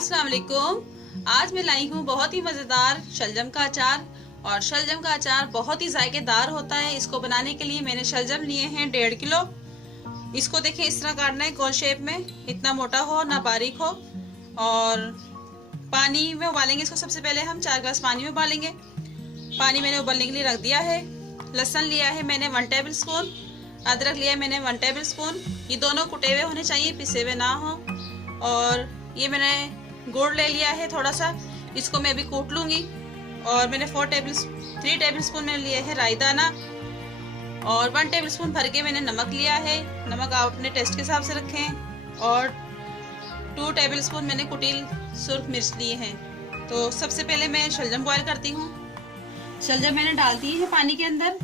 अस्सलाम वालेकुम। आज मैं लाई हूँ बहुत ही मजेदार शलजम का अचार। और शलजम का अचार बहुत ही जायकेदार होता है। इसको बनाने के लिए मैंने शलजम लिए हैं 1.5 किलो। इसको देखें, इस तरह काटना है गोल शेप में, इतना मोटा हो ना बारीक हो। और पानी में उबालेंगे इसको। सबसे पहले हम 4 गिलास पानी में उबालेंगे। पानी मैंने उबलने के लिए रख दिया है। लहसुन लिया है मैंने 1 टेबल स्पून, अदरक लिया है मैंने 1 टेबल स्पून। ये दोनों कुटे हुए होने चाहिए, पिसे हुए ना हो। और ये मैंने गुड़ ले लिया है थोड़ा सा, इसको मैं अभी कूट लूंगी। और मैंने 3 टेबल स्पून मैंने लिए है राई दाना। और 1 टेबल स्पून भर के मैंने नमक लिया है। नमक आप अपने टेस्ट के हिसाब से रखें। और 2 टेबल स्पून मैंने कुटी सुर्ख मिर्च लिए हैं। तो सबसे पहले मैं शलजम बॉयल करती हूँ। शलजम मैंने डाल दी है पानी के अंदर।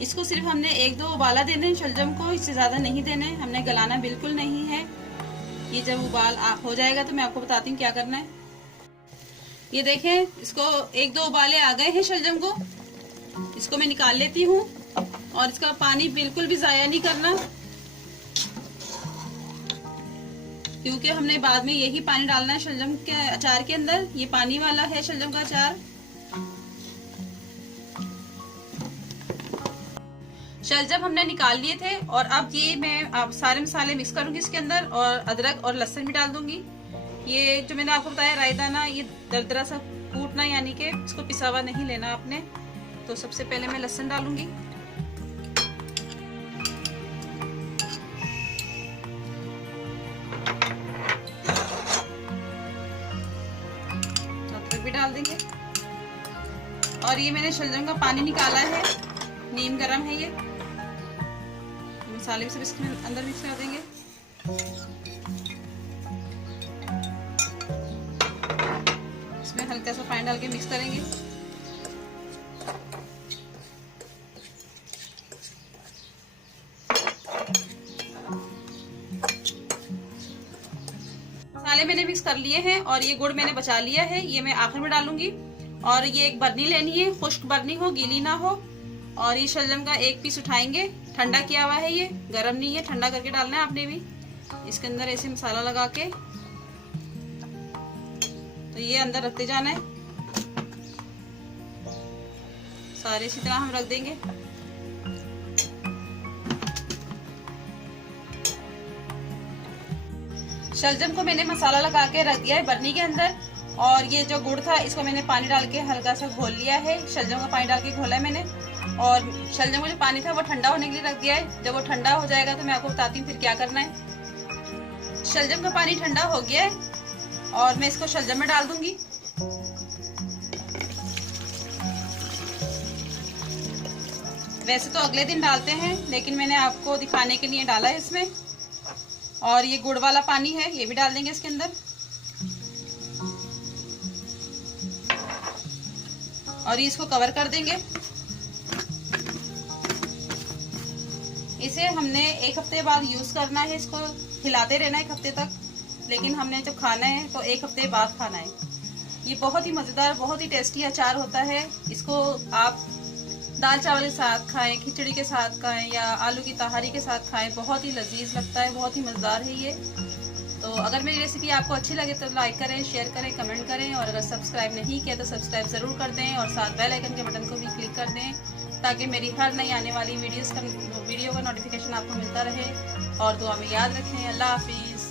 इसको सिर्फ हमने 1-2 उबाला देने हैं शलजम को, इससे ज्यादा नहीं देने, हमने गलाना बिल्कुल नहीं है। ये जब उबाल हो जाएगा तो मैं आपको बताती हूँ क्या करना है। ये देखें, इसको 1-2 उबाले आ गए हैं शलजम को। इसको मैं निकाल लेती हूँ। और इसका पानी बिल्कुल भी जाया नहीं करना, क्योंकि हमने बाद में यही पानी डालना है शलजम के अचार के अंदर। ये पानी वाला है शलजम का अचार। शलजम हमने निकाल लिए थे। और अब ये मैं अब सारे मसाले मिक्स करूंगी इसके अंदर, और अदरक और लहसुन भी डाल दूंगी। ये जो मैंने आपको बताया राई दाना, ये दरदरा सा कूटना, यानी कि इसको पिसा हुआ नहीं लेना आपने। तो सबसे पहले मैं लहसुन डालूंगी। अदरक भी डाल देंगे। और ये मैंने शलजम का पानी निकाला है, नीम गरम है ये। मसाले भी सब इसके अंदर मिक्स कर देंगे। इसमें हल्का सा पानी डाल के मिक्स करेंगे। मसाले मैंने मिक्स कर लिए हैं। और ये गुड़ मैंने बचा लिया है, ये मैं आखिर में डालूंगी। और ये एक बरनी लेनी है, खुश्क बरनी हो, गीली ना हो। और ये शलजम का एक पीस उठाएंगे, ठंडा किया हुआ है, ये गरम नहीं है, ठंडा करके डालना है आपने भी। इसके अंदर ऐसे मसाला लगा के तो ये अंदर रखते जाना है। सारे इसी तरह हम रख देंगे। शलजम को मैंने मसाला लगा के रख दिया है बरनी के अंदर। और ये जो गुड़ था, इसको मैंने पानी डाल के हल्का सा घोल लिया है। शलजम का पानी डाल के घोला है मैंने। और शलजम का जो पानी था वो ठंडा होने के लिए रख दिया है। जब वो ठंडा हो जाएगा तो मैं आपको बताती हूँ फिर क्या करना है। शलजम का पानी ठंडा हो गया है और मैं इसको शलजम में डाल दूंगी। वैसे तो अगले दिन डालते हैं, लेकिन मैंने आपको दिखाने के लिए डाला है इसमें। और ये गुड़ वाला पानी है, ये भी डाल देंगे इसके अंदर। और ये इसको कवर कर देंगे। इसे हमने 1 हफ्ते बाद यूज करना है। इसको हिलाते रहना 1 हफ्ते तक, लेकिन हमने जब खाना है तो 1 हफ्ते बाद खाना है। ये बहुत ही मजेदार, बहुत ही टेस्टी अचार होता है। इसको आप दाल चावल के साथ खाएं, खिचड़ी के साथ खाएं, या आलू की तहारी के साथ खाएं। बहुत ही लजीज लगता है, बहुत ही मजेदार है ये। तो अगर मेरी रेसिपी आपको अच्छी लगे तो लाइक करें, शेयर करें, कमेंट करें। और अगर सब्सक्राइब नहीं किया तो सब्सक्राइब ज़रूर कर दें। और साथ बेल आइकन के बटन को भी क्लिक कर दें, ताकि मेरी हर नई आने वाली वीडियो का नोटिफिकेशन आपको मिलता रहे। और दुआ में याद रखें। अल्लाह हाफिज़।